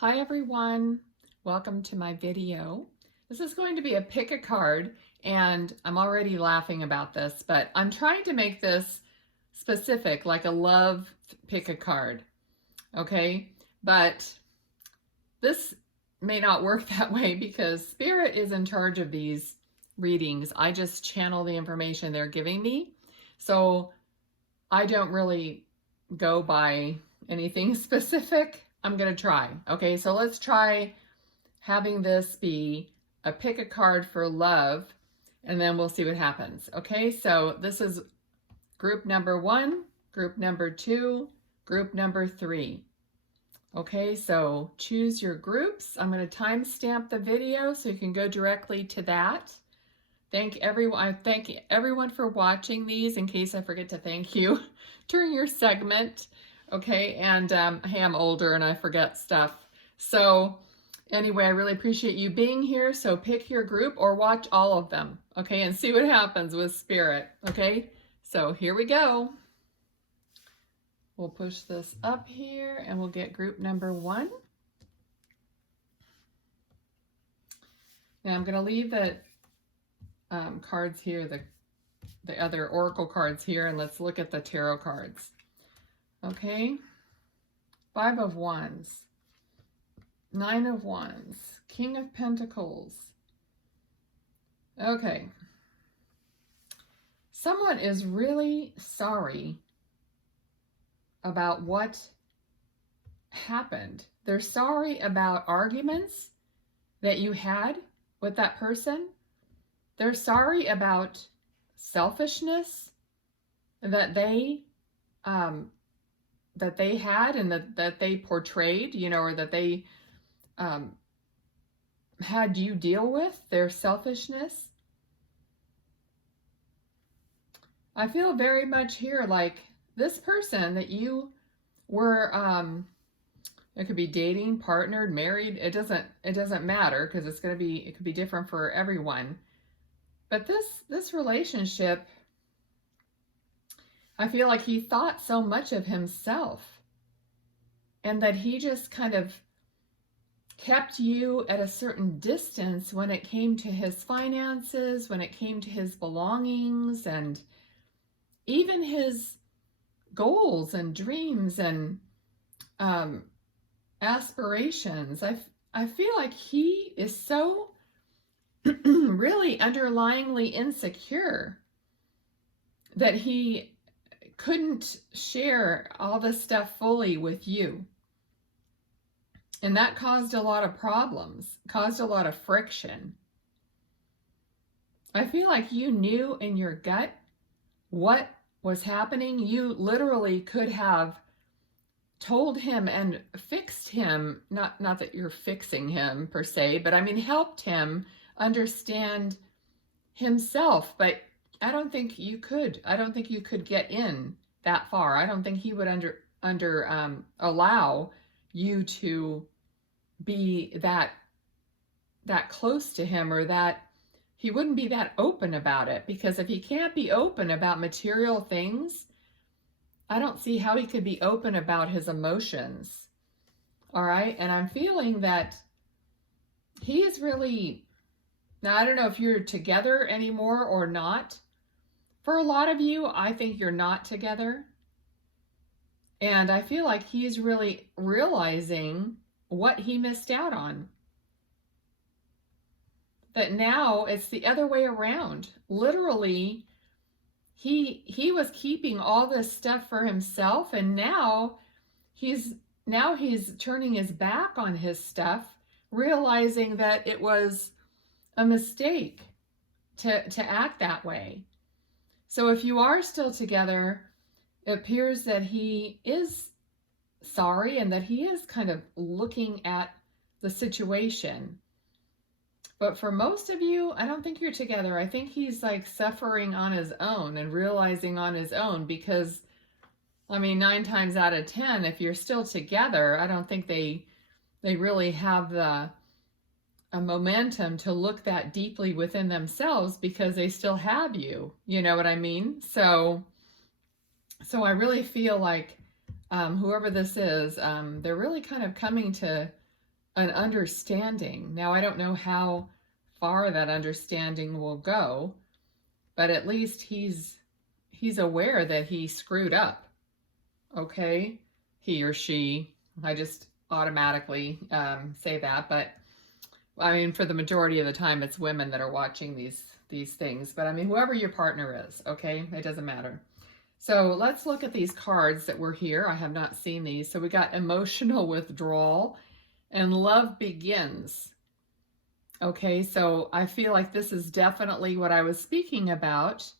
Hi everyone, welcome to my video. This is going to be a pick a card, and I'm already laughing about this, but I'm trying to make this specific, like a love pick a card, okay? But this may not work that way because Spirit is in charge of these readings. I just channel the information they're giving me, so I don't really go by anything specific. I'm going to try. Okay, so let's try having this be a pick a card for love, and then we'll see what happens. Okay, so this is group number 1, group number 2, group number 3. Okay, so choose your groups. I'm going to timestamp the video so you can go directly to that. Thank everyone for watching these, in case I forget to thank you during your segment. Okay, and hey, I'm older and I forget stuff. So anyway, I really appreciate you being here. So pick your group or watch all of them, okay, and see what happens with Spirit. Okay, so here we go. We'll push this up here and we'll get group number 1. Now I'm going to leave the cards here, the other oracle cards here, and let's look at the tarot cards. Okay, 5 of Wands, 9 of Wands, King of Pentacles. Okay, someone is really sorry about what happened. They're sorry about arguments that you had with that person. They're sorry about selfishness that they had and that they portrayed, you know, or that they had you deal with, their selfishness. I feel very much here like this person that you were, it could be dating, partnered, married. It doesn't matter because it could be different for everyone. But this relationship, I feel like he thought so much of himself, and that he just kind of kept you at a certain distance when it came to his finances, when it came to his belongings, and even his goals and dreams and aspirations. I feel like he is so really underlyingly insecure that he couldn't share all this stuff fully with you. And that caused a lot of problems, caused a lot of friction. I feel like you knew in your gut what was happening. You literally could have told him and fixed him, not that you're fixing him per se, but I mean helped him understand himself. But I don't think you could. I don't think you could get in that far. I don't think he would allow you to be that close to him, or that he wouldn't be that open about it. Because if he can't be open about material things, I don't see how he could be open about his emotions. All right, and I'm feeling that he is really, now I don't know if you're together anymore or not. For a lot of you, I think you're not together. And I feel like he's really realizing what he missed out on. That now it's the other way around. Literally, he was keeping all this stuff for himself, and now he's turning his back on his stuff, realizing that it was a mistake to act that way. So if you are still together, it appears that he is sorry and that he is kind of looking at the situation. But for most of you, I don't think you're together. I think he's like suffering on his own and realizing on his own, because I mean, 9 times out of 10, if you're still together, I don't think they really have a momentum to look that deeply within themselves, because they still have you. You know what I mean? So I really feel like whoever this is, they're really kind of coming to an understanding. Now, I don't know how far that understanding will go, but at least he's aware that he screwed up. Okay, he or she. I just automatically say that, but I mean, for the majority of the time, it's women that are watching these things. But I mean, whoever your partner is, okay, it doesn't matter. So let's look at these cards that were here. I have not seen these. So we got emotional withdrawal and love begins. Okay, so I feel like this is definitely what I was speaking about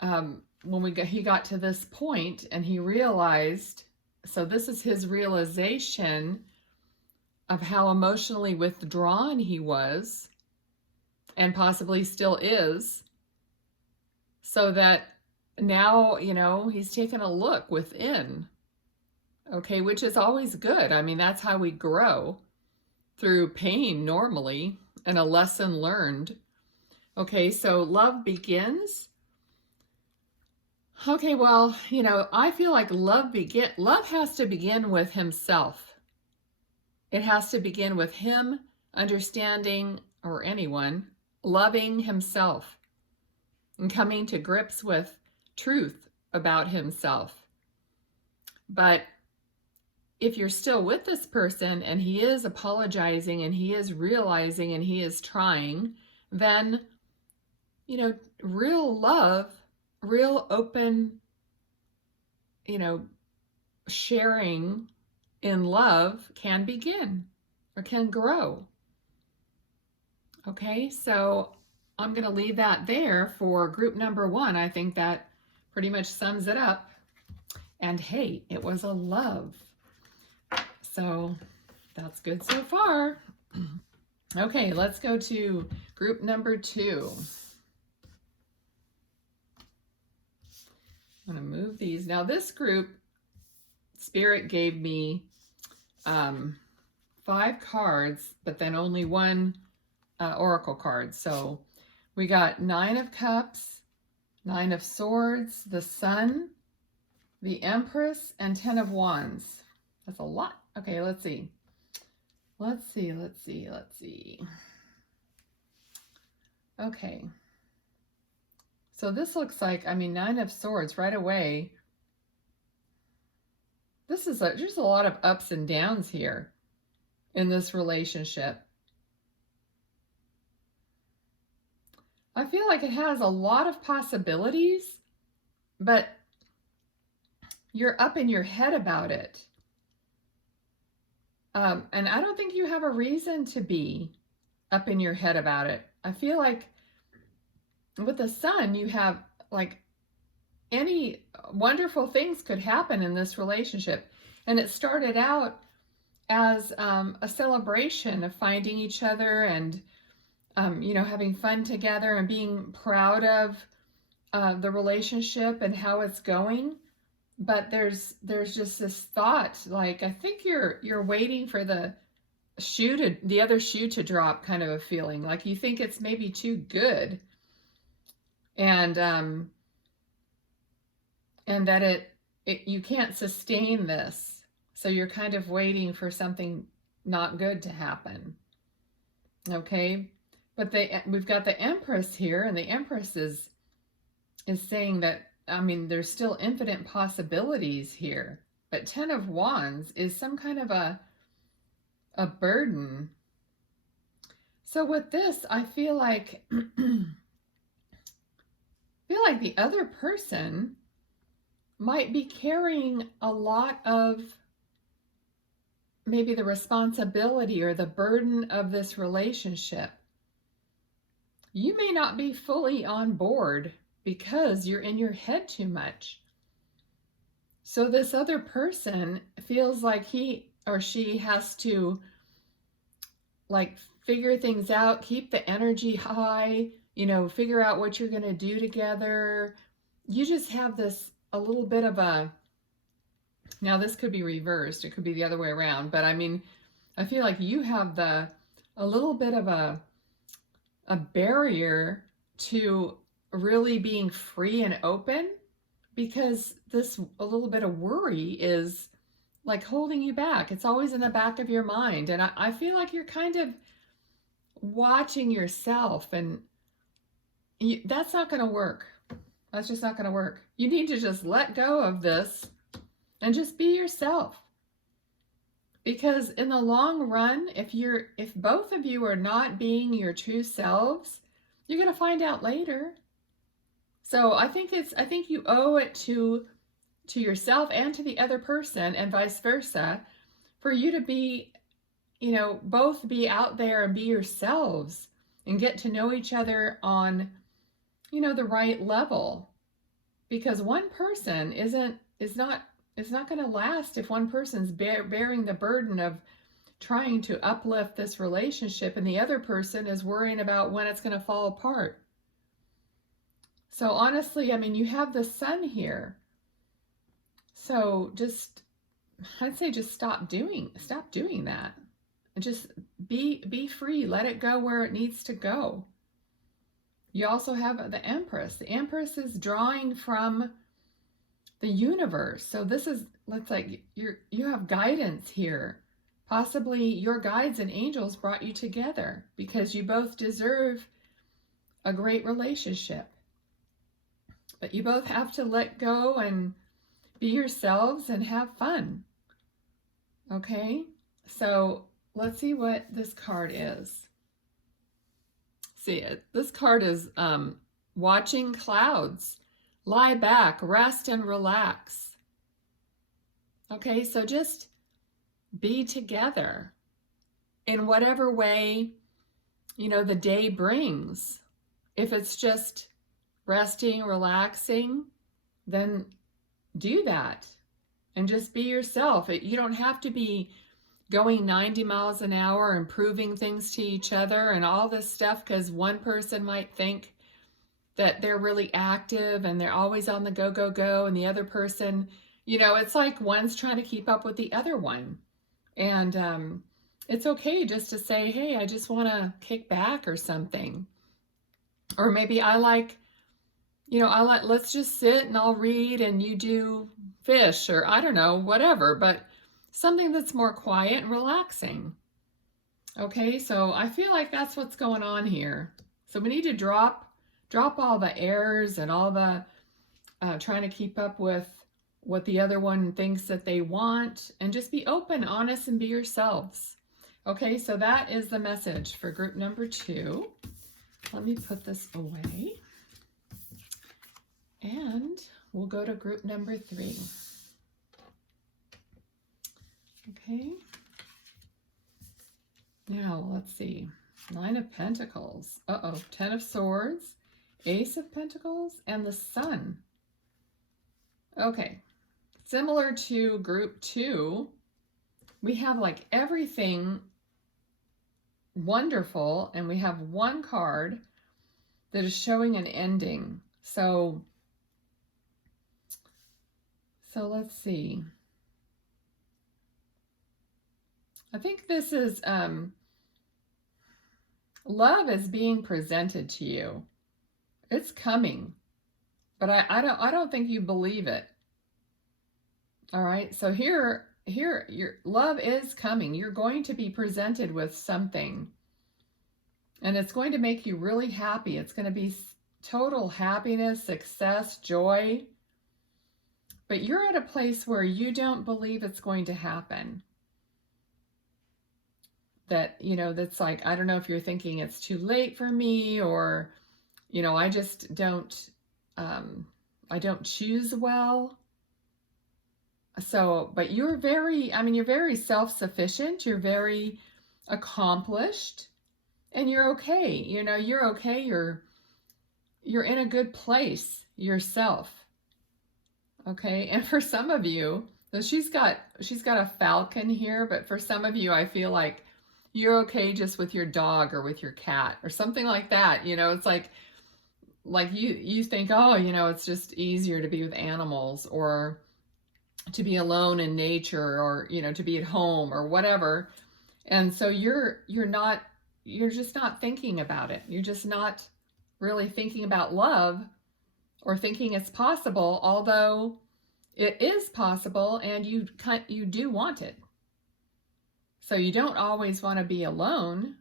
when he got to this point and he realized, so this is his realization of how emotionally withdrawn he was and possibly still is, so that now, you know, he's taken a look within, okay, which is always good. I mean, that's how we grow, through pain normally and a lesson learned. Okay, so love begins. Okay, well, you know, I feel like love has to begin with himself. It has to begin with him understanding, or anyone, loving himself and coming to grips with truth about himself. But if you're still with this person and he is apologizing and he is realizing and he is trying, then, you know, real love, real open, you know, sharing in love can begin or can grow. Okay, so I'm going to leave that there for group number 1. I think that pretty much sums it up. And hey, it was a love. So that's good so far. Okay, let's go to group number 2. I'm going to move these. Now this group, Spirit gave me 5 cards, but then only 1 oracle card. So we got 9 of Cups, 9 of Swords, the Sun, the Empress, and 10 of Wands. That's a lot. Okay, let's see. Let's see. Okay. So this looks like, I mean, 9 of Swords right away. This is there's a lot of ups and downs here in this relationship. I feel like it has a lot of possibilities, but you're up in your head about it. And I don't think you have a reason to be up in your head about it. I feel like with the Sun, you have like any wonderful things could happen in this relationship. And it started out as a celebration of finding each other and, you know, having fun together and being proud of the relationship and how it's going. But there's just this thought, like, I think you're waiting for the other shoe to drop, kind of a feeling. Like you think it's maybe too good. And that you can't sustain this. So you're kind of waiting for something not good to happen. Okay? But we've got the Empress here, and the Empress is saying that, I mean, there's still infinite possibilities here. But 10 of Wands is some kind of a burden. So with this, I feel like the other person might be carrying a lot of maybe the responsibility or the burden of this relationship. You may not be fully on board because you're in your head too much. So this other person feels like he or she has to like figure things out, keep the energy high, you know, figure out what you're going to do together. You just have this a little bit of a, now this could be reversed, it could be the other way around, but I mean, I feel like you have a little bit of a barrier to really being free and open, because this a little bit of worry is like holding you back. It's always in the back of your mind. And I feel like you're kind of watching yourself, and that's not going to work. That's just not going to work. You need to just let go of this and just be yourself. Because in the long run, if both of you are not being your true selves, you're going to find out later. So I think you owe it to yourself and to the other person, and vice versa, for you to be, both be out there and be yourselves and get to know each other on, the right level. Because one person is not going to last if one person's bearing the burden of trying to uplift this relationship and the other person is worrying about when it's going to fall apart. So honestly, you have the sun here. So I'd say just stop doing that. And just be free. Let it go where it needs to go. You also have the Empress. The Empress is drawing from the universe. So let's like you have guidance here. Possibly your guides and angels brought you together because you both deserve a great relationship. But you both have to let go and be yourselves and have fun. Okay? So let's see what this card is. See it. This card is watching clouds. Lie back, rest, and relax. Okay, so just be together in whatever way, the day brings. If it's just resting, relaxing, then do that and just be yourself. You don't have to be going 90 miles an hour and proving things to each other and all this stuff, because one person might think that they're really active and they're always on the go, go, go, and the other person, it's like one's trying to keep up with the other one. And it's okay just to say, hey, I just want to kick back or something. Or maybe let's just sit and I'll read and you do fish, or I don't know, whatever, but something that's more quiet and relaxing. Okay, so I feel like that's what's going on here. So we need to drop all the airs and all the trying to keep up with what the other one thinks that they want, and just be open, honest, and be yourselves. Okay, so that is the message for group number 2. Let me put this away. And we'll go to group number 3. Okay. Now, let's see. 9 of Pentacles. Uh-oh. 10 of Swords, Ace of Pentacles, and the Sun. Okay. Similar to group 2, we have like everything wonderful, and we have one card that is showing an ending. So let's see. I think this is love is being presented to you. It's coming, but I don't think you believe it. All right, so here your love is coming. You're going to be presented with something, and it's going to make you really happy. It's going to be total happiness, success, joy. But you're at a place where you don't believe it's going to happen. That, that's like, I don't know if you're thinking it's too late for me, or, I just don't, I don't choose well. So, but you're you're very self-sufficient, you're very accomplished, and you're okay. You're okay. You're in a good place yourself. Okay. And for some of you, so she's got a falcon here, but for some of you, I feel like you're okay just with your dog or with your cat or something like that. It's like you think, oh, it's just easier to be with animals, or to be alone in nature, or, to be at home or whatever. And so you're just not thinking about it. You're just not really thinking about love or thinking it's possible, although it is possible, and you do want it. So you don't always want to be alone.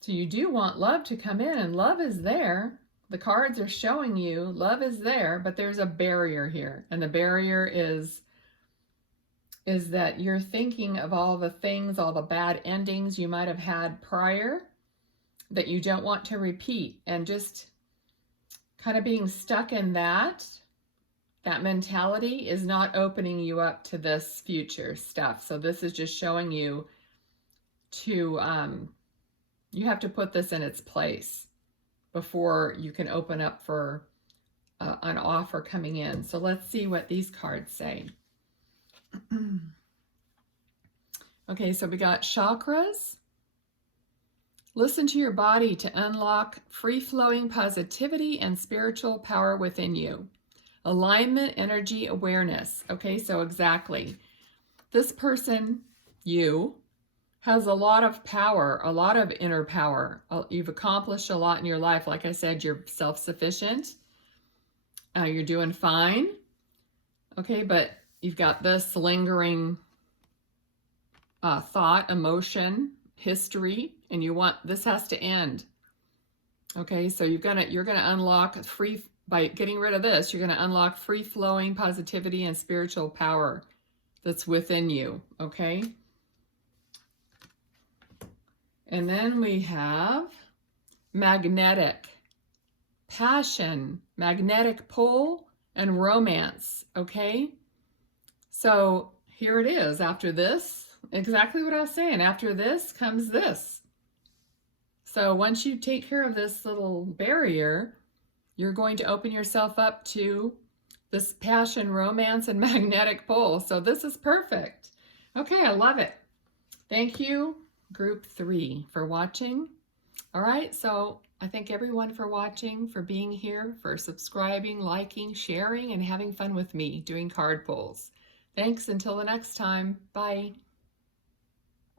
So you do want love to come in, and love is there. The cards are showing you love is there, but there's a barrier here. And the barrier is that you're thinking of all the things, all the bad endings you might have had prior that you don't want to repeat, and just kind of being stuck in that mentality is not opening you up to this future stuff. So this is just showing you to, you have to put this in its place before you can open up for an offer coming in. So let's see what these cards say. Okay, so we got chakras. Listen to your body to unlock free-flowing positivity and spiritual power within you. Alignment, energy, awareness. Okay, so exactly. This person, you, has a lot of power, a lot of inner power. You've accomplished a lot in your life. Like I said, you're self-sufficient. You're doing fine. Okay, but you've got this lingering thought, emotion, history, and you want, this has to end. Okay, so you're gonna unlock by getting rid of this, you're gonna unlock free-flowing positivity and spiritual power that's within you, okay? And then we have magnetic, passion, magnetic pull, and romance, okay? So here it is. After this, exactly what I was saying. After this comes this. So once you take care of this little barrier, you're going to open yourself up to this passion, romance, and magnetic pull. So this is perfect. Okay, I love it. Thank you, Group 3, for watching. All right, so I thank everyone for watching, for being here, for subscribing, liking, sharing, and having fun with me doing card pulls. Thanks. Until the next time. Bye.